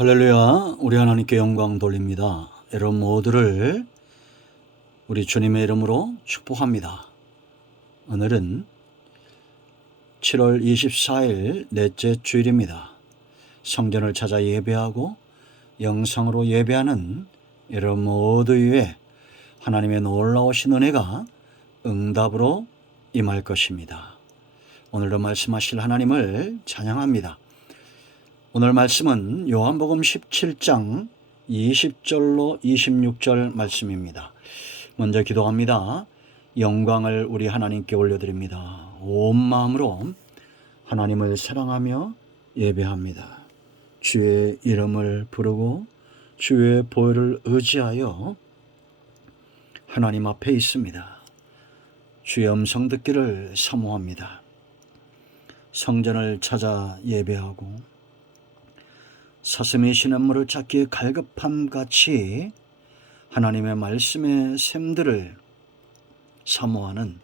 할렐루야. 우리 하나님께 영광 돌립니다. 여러분 모두를 우리 주님의 이름으로 축복합니다. 오늘은 7월 24일 넷째 주일입니다. 성전을 찾아 예배하고 영상으로 예배하는 여러분 모두 위에 하나님의 놀라우신 은혜가 응답으로 임할 것입니다. 오늘도 말씀하실 하나님을 찬양합니다. 오늘 말씀은 요한복음 17장 20절로 26절 말씀입니다. 먼저 기도합니다. 영광을 우리 하나님께 올려드립니다. 온 마음으로 하나님을 사랑하며 예배합니다. 주의 이름을 부르고 주의 보혈을 의지하여 하나님 앞에 있습니다. 주의 음성 듣기를 사모합니다. 성전을 찾아 예배하고 사슴이 시냇물을 찾기에 갈급함같이 하나님의 말씀의 샘들을 사모하는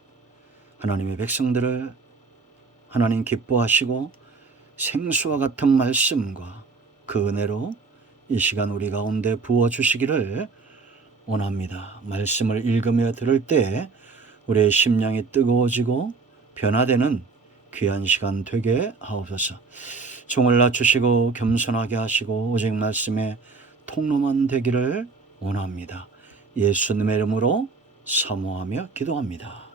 하나님의 백성들을 하나님 기뻐하시고 생수와 같은 말씀과 그 은혜로 이 시간 우리 가운데 부어주시기를 원합니다. 말씀을 읽으며 들을 때 우리의 심령이 뜨거워지고 변화되는 귀한 시간 되게 하옵소서. 종을 낮추시고 겸손하게 하시고 오직 말씀의 통로만 되기를 원합니다. 예수님의 이름으로 사모하며 기도합니다.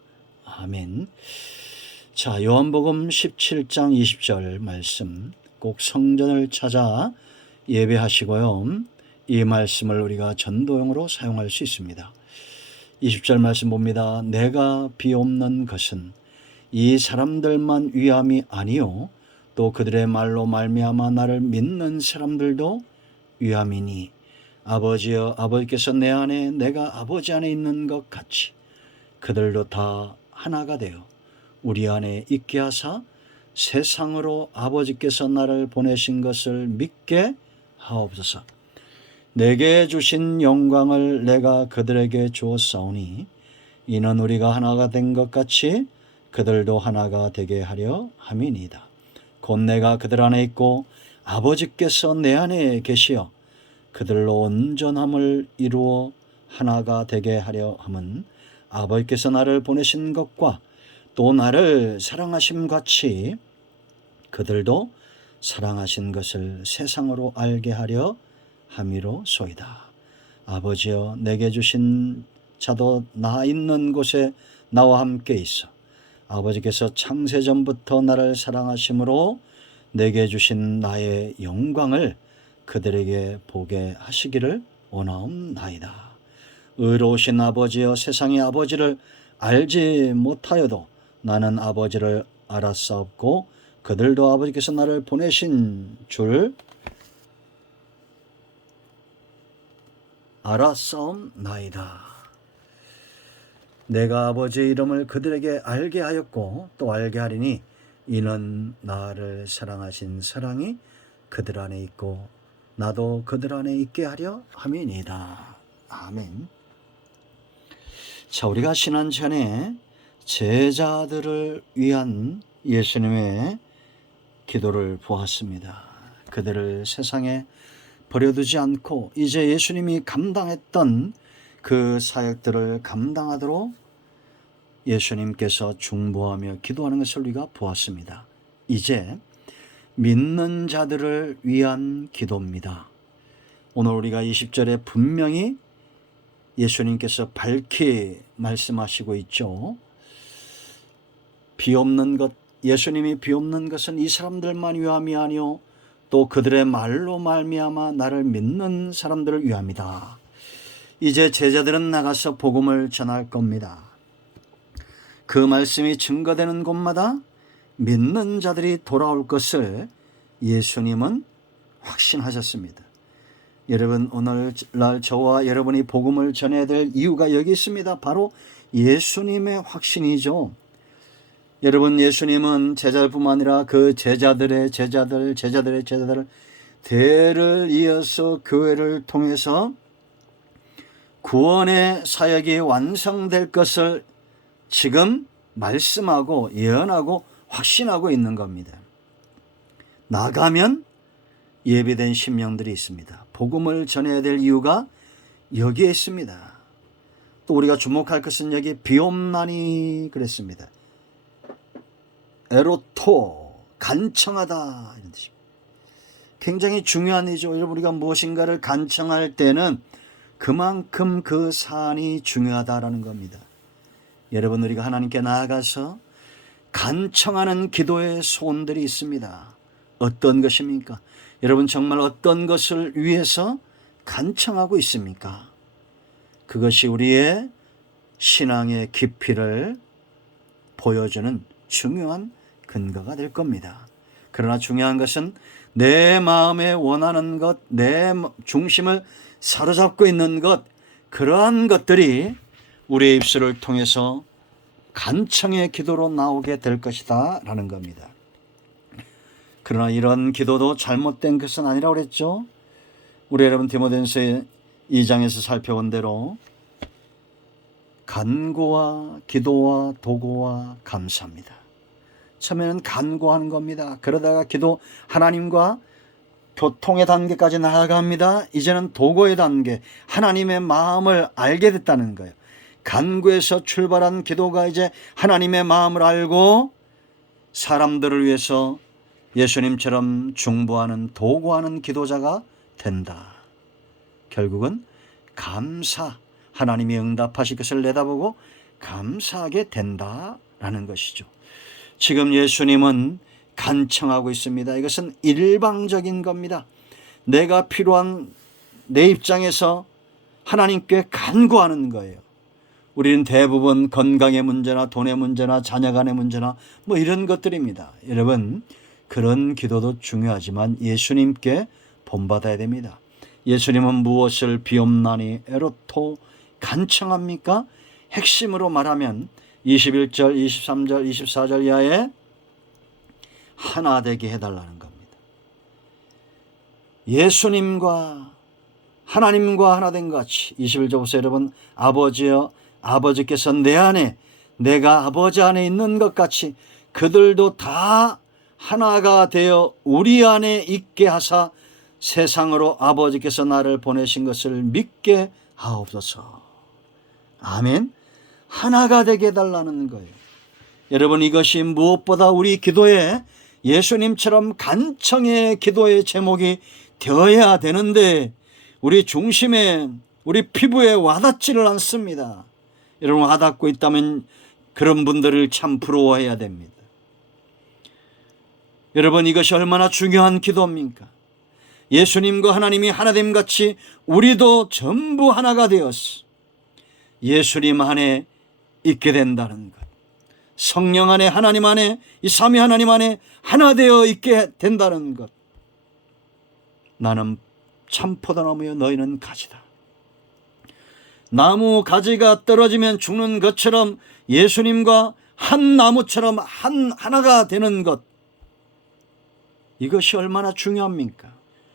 아멘. 자, 요한복음 17장 20절 말씀 꼭 성전을 찾아 예배하시고요. 이 말씀을 우리가 전도용으로 사용할 수 있습니다. 20절 말씀 봅니다. 내가 비옵는 것은 이 사람들만 위함이 아니요 또 그들의 말로 말미암아 나를 믿는 사람들도 위함이니 아버지여 아버지께서 내 안에 내가 아버지 안에 있는 것 같이 그들도 다 하나가 되어 우리 안에 있게 하사 세상으로 아버지께서 나를 보내신 것을 믿게 하옵소서. 내게 주신 영광을 내가 그들에게 주었사오니 이는 우리가 하나가 된 것 같이 그들도 하나가 되게 하려 함이니이다. 곧 내가 그들 안에 있고 아버지께서 내 안에 계시어 그들로 온전함을 이루어 하나가 되게 하려 함은 아버지께서 나를 보내신 것과 또 나를 사랑하심 같이 그들도 사랑하신 것을 세상으로 알게 하려 함이로소이다. 아버지여 내게 주신 자도 나 있는 곳에 나와 함께 있어 아버지께서 창세전부터 나를 사랑하심으로 내게 주신 나의 영광을 그들에게 보게 하시기를 원하옵나이다. 의로우신 아버지여 세상의 아버지를 알지 못하여도 나는 아버지를 알았사옵고 그들도 아버지께서 나를 보내신 줄 알았사옵나이다. 내가 아버지의 이름을 그들에게 알게 하였고 또 알게 하리니 이는 나를 사랑하신 사랑이 그들 안에 있고 나도 그들 안에 있게 하려 함이니이다. 아멘. 자, 우리가 지난 전에 제자들을 위한 예수님의 기도를 보았습니다. 그들을 세상에 버려두지 않고 이제 예수님이 감당했던 그 사역들을 감당하도록 예수님께서 중보하며 기도하는 것을 우리가 보았습니다. 이제 믿는 자들을 위한 기도입니다. 오늘 우리가 20절에 분명히 예수님께서 밝히 말씀하시고 있죠. 비옵는 것, 예수님이 비옵는 것은 이 사람들만 위함이 아니요 또 그들의 말로 말미암아 나를 믿는 사람들을 위함이다. 이제 제자들은 나가서 복음을 전할 겁니다. 그 말씀이 증거되는 곳마다 믿는 자들이 돌아올 것을 예수님은 확신하셨습니다. 여러분 오늘날 저와 여러분이 복음을 전해야 될 이유가 여기 있습니다. 바로 예수님의 확신이죠. 여러분 예수님은 제자들뿐만 아니라 그 제자들의 대를 이어서 교회를 통해서 구원의 사역이 완성될 것을 지금 말씀하고 예언하고 확신하고 있는 겁니다. 나가면 예비된 심령들이 있습니다. 복음을 전해야 될 이유가 여기에 있습니다. 또 우리가 주목할 것은 여기 비옵나니 그랬습니다. 에로토, 간청하다 이런 뜻입니다. 굉장히 중요한 일이죠. 여러분, 우리가 무엇인가를 간청할 때는 그만큼 그 사안이 중요하다라는 겁니다. 여러분, 우리가 하나님께 나아가서 간청하는 기도의 소원들이 있습니다. 어떤 것입니까? 여러분, 정말 어떤 것을 위해서 간청하고 있습니까? 그것이 우리의 신앙의 깊이를 보여주는 중요한 근거가 될 겁니다. 그러나 중요한 것은 내 마음에 원하는 것, 내 중심을 사로잡고 있는 것, 그러한 것들이 우리의 입술을 통해서 간청의 기도로 나오게 될 것이다 라는 겁니다. 그러나 이런 기도도 잘못된 것은 아니라고 그랬죠. 우리 여러분 디모데전서 2장에서 살펴본 대로 간구와 기도와 도구와 감사입니다. 처음에는 간구하는 겁니다. 그러다가 기도, 하나님과 교통의 단계까지 나아갑니다. 이제는 도구의 단계, 하나님의 마음을 알게 됐다는 거예요. 간구에서 출발한 기도가 이제 하나님의 마음을 알고 사람들을 위해서 예수님처럼 중보하는, 도구하는 기도자가 된다. 결국은 감사, 하나님이 응답하실 것을 내다보고 감사하게 된다라는 것이죠. 지금 예수님은 간청하고 있습니다. 이것은 일방적인 겁니다. 내가 필요한 내 입장에서 하나님께 간구하는 거예요. 우리는 대부분 건강의 문제나 돈의 문제나 자녀 간의 문제나 뭐 이런 것들입니다. 여러분, 그런 기도도 중요하지만 예수님께 본받아야 됩니다. 예수님은 무엇을 비옵나니 에로토 간청합니까? 핵심으로 말하면 21절, 23절, 24절 이하에 하나 되게 해달라는 겁니다. 예수님과 하나님과 하나 된 것 같이 21절 보세요. 여러분, 아버지여, 아버지께서 내 안에, 내가 아버지 안에 있는 것 같이 그들도 다 하나가 되어 우리 안에 있게 하사 세상으로 아버지께서 나를 보내신 것을 믿게 하옵소서. 아멘. 하나가 되게 해달라는 거예요. 여러분, 이것이 무엇보다 우리 기도에 예수님처럼 간청의 기도의 제목이 되어야 되는데 우리 중심에, 우리 피부에 와닿지를 않습니다. 여러분, 와닿고 있다면 그런 분들을 참 부러워해야 됩니다. 여러분, 이것이 얼마나 중요한 기도입니까? 예수님과 하나님이 하나됨 같이 우리도 전부 하나가 되었어. 예수님 안에 있게 된다는 것, 성령 안에, 하나님 안에, 이 삼위 하나님 안에 하나 되어 있게 된다는 것. 나는 참포도나무여 너희는 가지다. 나무 가지가 떨어지면 죽는 것처럼 예수님과 한 나무처럼 하나가 되는 것, 이것이 얼마나 중요합니까?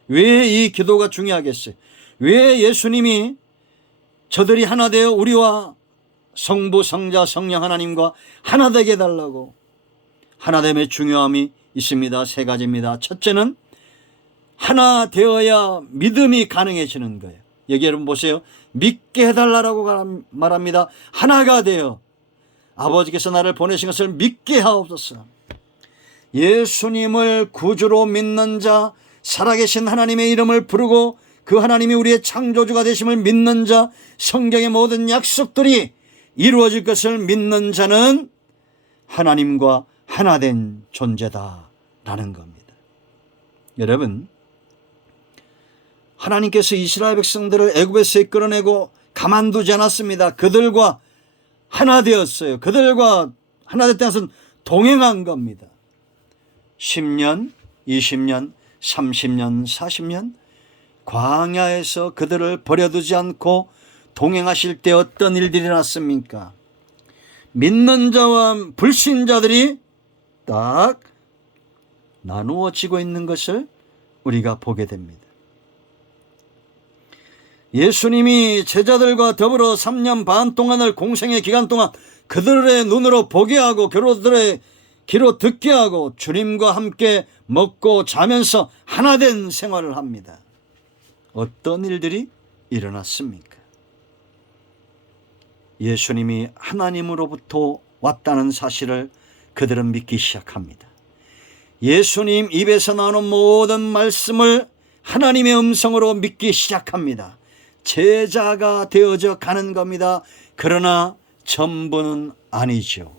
왜 이 기도가 중요하겠어요? 왜 예수님이 저들이 하나 되어 우리와 성부, 성자, 성령 하나님과 하나 되게 해달라고? 하나됨의 중요함이 있습니다. 세 가지입니다. 첫째는 하나 되어야 믿음이 가능해지는 거예요. 여기 여러분 보세요. 믿게 해달라고 말합니다. 하나가 되어 아버지께서 나를 보내신 것을 믿게 하옵소서. 예수님을 구주로 믿는 자, 살아계신 하나님의 이름을 부르고 그 하나님이 우리의 창조주가 되심을 믿는 자, 성경의 모든 약속들이 이루어질 것을 믿는 자는 하나님과 하나 된 존재다라는 겁니다. 여러분, 하나님께서 이스라엘 백성들을 애굽에서 이끌어내고 가만두지 않았습니다. 그들과 하나 되었어요. 그들과 하나 됐다는 것은 동행한 겁니다. 10년, 20년, 30년, 40년 광야에서 그들을 버려두지 않고 동행하실 때 어떤 일들이 났습니까? 믿는 자와 불신자들이 딱 나누어지고 있는 것을 우리가 보게 됩니다. 예수님이 제자들과 더불어 3년 반 동안을 공생의 기간 동안 그들의 눈으로 보게 하고 그들의 귀로 듣게 하고 주님과 함께 먹고 자면서 하나 된 생활을 합니다. 어떤 일들이 일어났습니까? 예수님이 하나님으로부터 왔다는 사실을 그들은 믿기 시작합니다. 예수님 입에서 나오는 모든 말씀을 하나님의 음성으로 믿기 시작합니다. 제자가 되어져 가는 겁니다. 그러나 전부는 아니죠.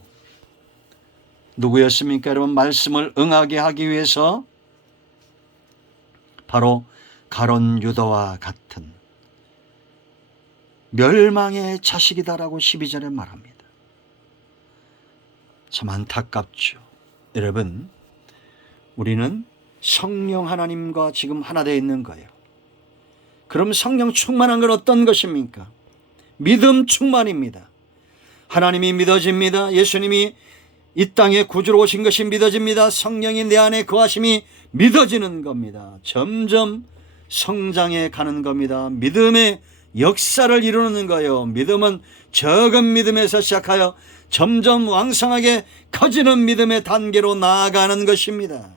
누구였습니까? 여러분, 말씀을 응하게 하기 위해서 바로 가룟 유다와 같은 멸망의 자식이다라고 12절에 말합니다. 참 안타깝죠. 여러분, 우리는 성령 하나님과 지금 하나 되어 있는 거예요. 그럼 성령 충만한 건 어떤 것입니까? 믿음 충만입니다. 하나님이 믿어집니다. 예수님이 이 땅에 구주로 오신 것이 믿어집니다. 성령이 내 안에 거하심이 믿어지는 겁니다. 점점 성장해 가는 겁니다. 믿음의 역사를 이루는 거예요. 믿음은 적은 믿음에서 시작하여 점점 왕성하게 커지는 믿음의 단계로 나아가는 것입니다.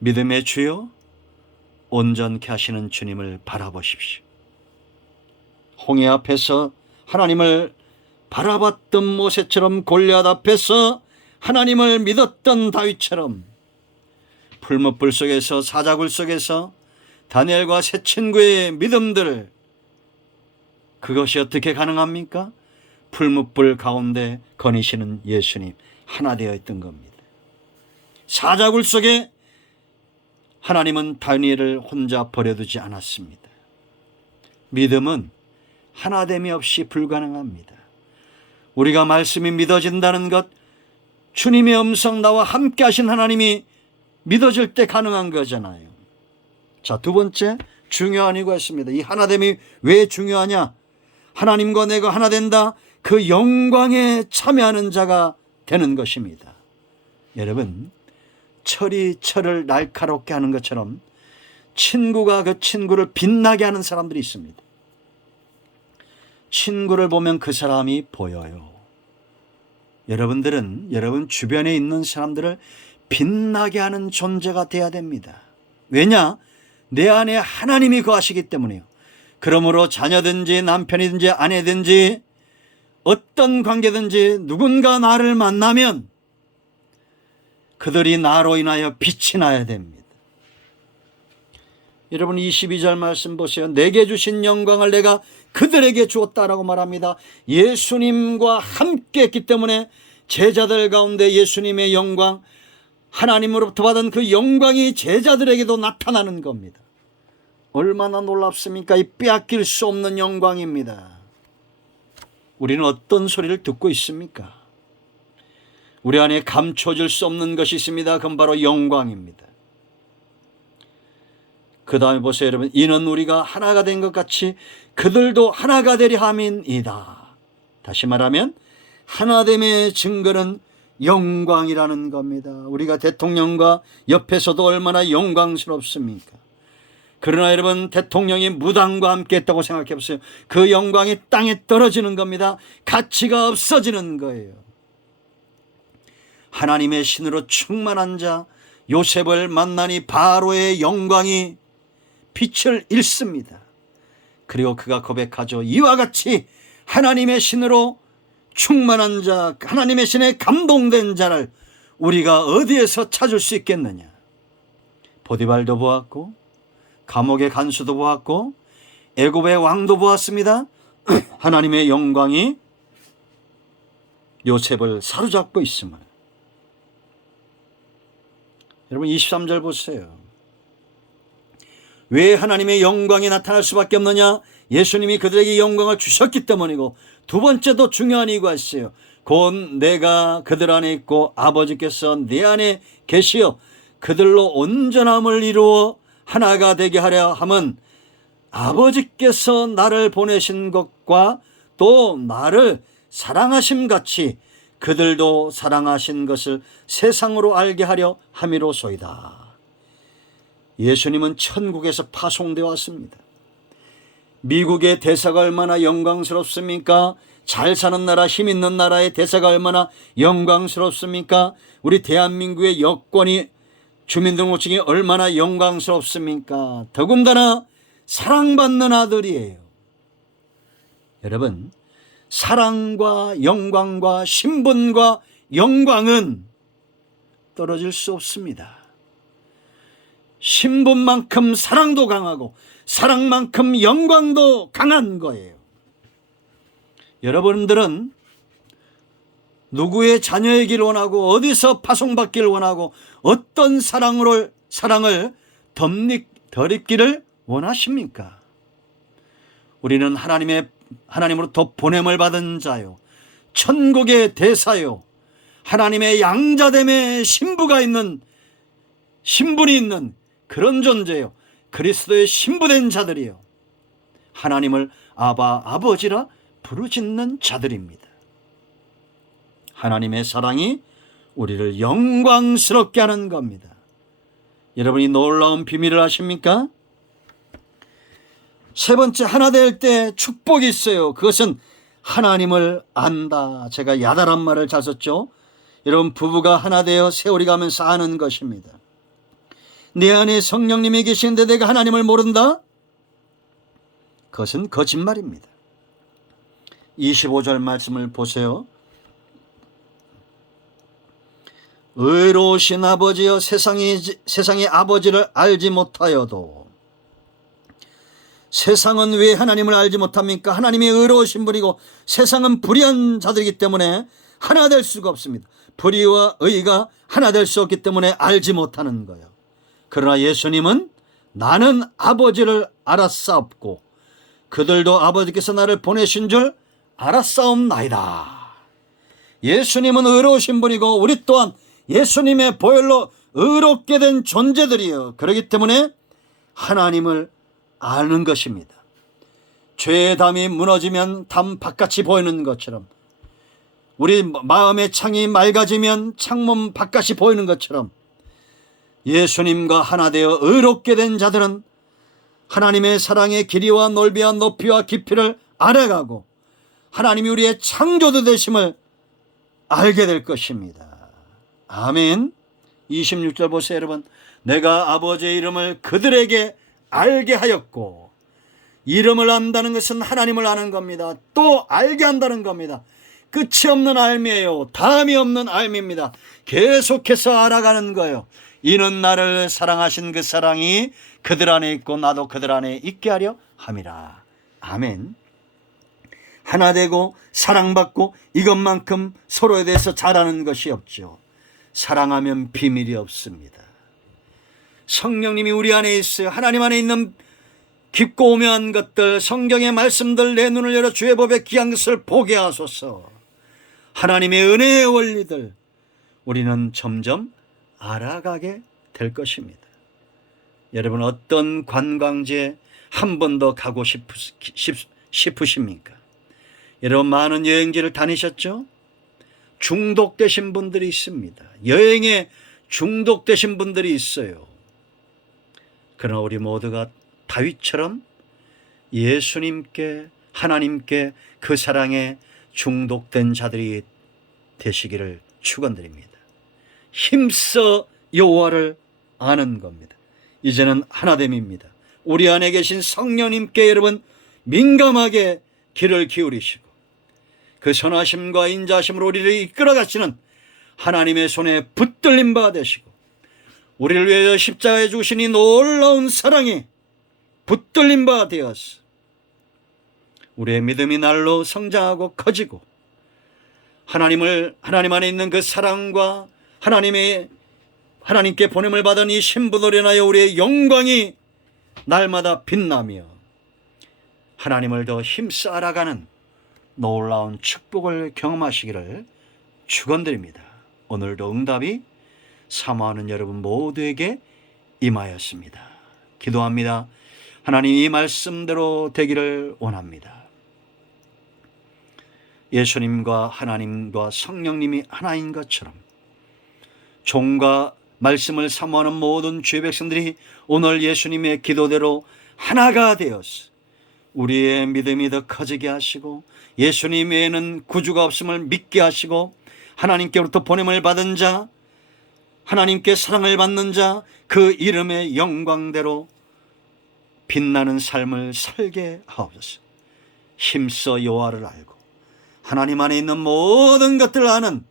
믿음의 주여 온전케 하시는 주님을 바라보십시오. 홍해 앞에서 하나님을 바라봤던 모세처럼, 골리앗 앞에서 하나님을 믿었던 다윗처럼, 풀무불 속에서, 사자굴 속에서 다니엘과 세 친구의 믿음들, 그것이 어떻게 가능합니까? 풀무불 가운데 거니시는 예수님 하나 되어 있던 겁니다. 사자굴 속에 하나님은 다니엘을 혼자 버려두지 않았습니다. 믿음은 하나됨이 없이 불가능합니다. 우리가 말씀이 믿어진다는 것, 주님의 음성, 나와 함께 하신 하나님이 믿어질 때 가능한 거잖아요. 자, 두 번째 중요한 이유가 있습니다. 이 하나됨이 왜 중요하냐? 하나님과 내가 하나 된다, 그 영광에 참여하는 자가 되는 것입니다. 여러분, 철이 철을 날카롭게 하는 것처럼 친구가 그 친구를 빛나게 하는 사람들이 있습니다. 친구를 보면 그 사람이 보여요. 여러분들은 여러분 주변에 있는 사람들을 빛나게 하는 존재가 돼야 됩니다. 왜냐? 내 안에 하나님이 거하시기 때문에요. 그러므로 자녀든지 남편이든지 아내든지 어떤 관계든지 누군가 나를 만나면 그들이 나로 인하여 빛이 나야 됩니다. 여러분 22절 말씀 보세요. 내게 주신 영광을 내가 그들에게 주었다라고 말합니다. 예수님과 함께 했기 때문에 제자들 가운데 예수님의 영광, 하나님으로부터 받은 그 영광이 제자들에게도 나타나는 겁니다. 얼마나 놀랍습니까? 이 빼앗길 수 없는 영광입니다. 우리는 어떤 소리를 듣고 있습니까? 우리 안에 감춰질 수 없는 것이 있습니다. 그건 바로 영광입니다. 그 다음에 보세요, 여러분. 이는 우리가 하나가 된 것 같이 그들도 하나가 되려 함이니이다. 다시 말하면 하나됨의 증거는 영광이라는 겁니다. 우리가 대통령과 옆에서도 얼마나 영광스럽습니까? 그러나 여러분, 대통령이 무당과 함께 했다고 생각해 보세요. 그 영광이 땅에 떨어지는 겁니다. 가치가 없어지는 거예요. 하나님의 신으로 충만한 자 요셉을 만나니 바로의 영광이 빛을 잃습니다. 그리고 그가 고백하죠. 이와 같이 하나님의 신으로 충만한 자, 하나님의 신에 감동된 자를 우리가 어디에서 찾을 수 있겠느냐? 보디발도 보았고 감옥의 간수도 보았고 애굽의 왕도 보았습니다. 하나님의 영광이 요셉을 사로잡고 있음을. 여러분 23절 보세요. 왜 하나님의 영광이 나타날 수밖에 없느냐? 예수님이 그들에게 영광을 주셨기 때문이고, 두 번째도 중요한 이유가 있어요. 곧 내가 그들 안에 있고 아버지께서 내 안에 계시어 그들로 온전함을 이루어 하나가 되게 하려 함은 아버지께서 나를 보내신 것과 또 나를 사랑하심 같이 그들도 사랑하신 것을 세상으로 알게 하려 함이로소이다. 예수님은 천국에서 파송되어 왔습니다. 미국의 대사가 얼마나 영광스럽습니까? 잘 사는 나라, 힘 있는 나라의 대사가 얼마나 영광스럽습니까? 우리 대한민국의 여권이, 주민등록증이 얼마나 영광스럽습니까? 더군다나 사랑받는 아들이에요. 여러분, 사랑과 영광과 신분과 영광은 떨어질 수 없습니다. 신분만큼 사랑도 강하고 사랑만큼 영광도 강한 거예요. 여러분들은 누구의 자녀이길 원하고 어디서 파송받기를 원하고 어떤 사랑을 덧입기를 원하십니까? 우리는 하나님으로부터 보냄을 받은 자요, 천국의 대사요, 하나님의 양자됨의 신분이 있는 그런 존재요, 그리스도의 신부된 자들이요, 하나님을 아바, 아버지라 부르짖는 자들입니다. 하나님의 사랑이 우리를 영광스럽게 하는 겁니다. 여러분이 놀라운 비밀을 아십니까? 세 번째, 하나 될 때 축복이 있어요. 그것은 하나님을 안다. 제가 야단한 말을 잘 썼죠. 여러분, 부부가 하나 되어 세월이 가면서 아는 것입니다. 내 안에 성령님이 계시는데 내가 하나님을 모른다? 그것은 거짓말입니다. 25절 말씀을 보세요. 의로우신 아버지여, 세상의 아버지를 알지 못하여도. 세상은 왜 하나님을 알지 못합니까? 하나님이 의로우신 분이고 세상은 불의한 자들이기 때문에 하나 될 수가 없습니다. 불의와 의가 하나 될 수 없기 때문에 알지 못하는 거예요. 그러나 예수님은 나는 아버지를 알았사옵고 그들도 아버지께서 나를 보내신 줄 알았사옵나이다. 예수님은 의로우신 분이고 우리 또한 예수님의 보혈로 의롭게 된 존재들이에요. 그렇기 때문에 하나님을 아는 것입니다. 죄의 담이 무너지면 담 바깥이 보이는 것처럼, 우리 마음의 창이 맑아지면 창문 바깥이 보이는 것처럼, 예수님과 하나 되어 의롭게 된 자들은 하나님의 사랑의 길이와 넓이와 높이와 깊이를 알아가고 하나님이 우리의 창조주 되심을 알게 될 것입니다. 아멘. 26절 보세요, 여러분. 내가 아버지의 이름을 그들에게 알게 하였고, 이름을 안다는 것은 하나님을 아는 겁니다. 또 알게 한다는 겁니다. 끝이 없는 알미예요. 다음이 없는 알미입니다. 계속해서 알아가는 거예요. 이는 나를 사랑하신 그 사랑이 그들 안에 있고 나도 그들 안에 있게 하려 함이라. 아멘. 하나 되고 사랑받고 이것만큼 서로에 대해서 잘 아는 것이 없죠. 사랑하면 비밀이 없습니다. 성령님이 우리 안에 있어요. 하나님 안에 있는 깊고 오묘한 것들, 성경의 말씀들, 내 눈을 열어 주의 법의 귀한 것을 보게 하소서. 하나님의 은혜의 원리들 우리는 점점 알아가게 될 것입니다. 여러분, 어떤 관광지에 한 번 더 가고 싶으십니까? 여러분, 많은 여행지를 다니셨죠? 중독되신 분들이 있습니다. 여행에 중독되신 분들이 있어요. 그러나 우리 모두가 다윗처럼 예수님께, 하나님께, 그 사랑에 중독된 자들이 되시기를 축원드립니다. 힘써 여호와를 아는 겁니다. 이제는 하나됨입니다. 우리 안에 계신 성령님께 여러분 민감하게 귀를 기울이시고 그 선하심과 인자하심으로 우리를 이끌어 가시는 하나님의 손에 붙들린 바 되시고, 우리를 위하여 십자가에 주신 이 놀라운 사랑에 붙들린 바 되어서 우리의 믿음이 날로 성장하고 커지고, 하나님 안에 있는 그 사랑과 하나님께 보냄을 받은 이 신부들에 인하여 우리의 영광이 날마다 빛나며 하나님을 더 힘써 알아가는 놀라운 축복을 경험하시기를 축원드립니다. 오늘도 응답이 사모하는 여러분 모두에게 임하였습니다. 기도합니다. 하나님, 이 말씀대로 되기를 원합니다. 예수님과 하나님과 성령님이 하나인 것처럼 종과 말씀을 사모하는 모든 주의 백성들이 오늘 예수님의 기도대로 하나가 되어서 우리의 믿음이 더 커지게 하시고 예수님 외에는 구주가 없음을 믿게 하시고 하나님께로부터 보냄을 받은 자, 하나님께 사랑을 받는 자, 그 이름의 영광대로 빛나는 삶을 살게 하옵소서. 힘써 여호와를 알고 하나님 안에 있는 모든 것들을 아는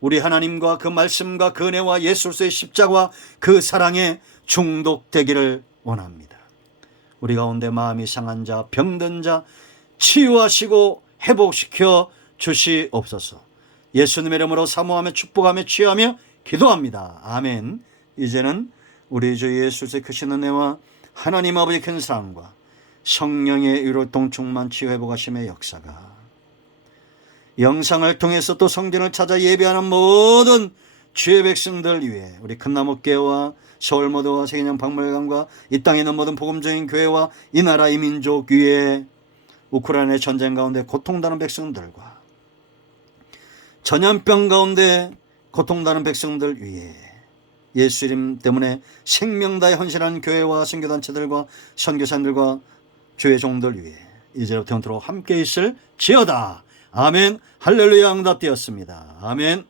우리 하나님과 그 말씀과 그 은혜와 예수의 십자가와 그 사랑에 중독되기를 원합니다. 우리 가운데 마음이 상한 자, 병든 자 치유하시고 회복시켜 주시옵소서. 예수님의 이름으로 사모하며 축복하며 취하며 기도합니다. 아멘. 이제는 우리 주 예수의 크신 은혜와 하나님 아버지의 큰 사랑과 성령의 의로통 충만 치유 회복하심의 역사가 영상을 통해서 또 성전을 찾아 예배하는 모든 주의 백성들 위해 우리 큰나무교회와 서울모도와 세계령 박물관과 이 땅에 있는 모든 복음적인 교회와 이 나라 이 민족 위에 우크라이나의 전쟁 가운데 고통당하는 백성들과 전염병 가운데 고통당하는 백성들 위해 예수 이름 때문에 생명 다해 헌신하는 교회와 선교단체들과 선교사님들과 주의 종들 위해 이제부터 영원토록 함께 있을 지어다. 아멘. 할렐루야. 응답되었습니다. 아멘.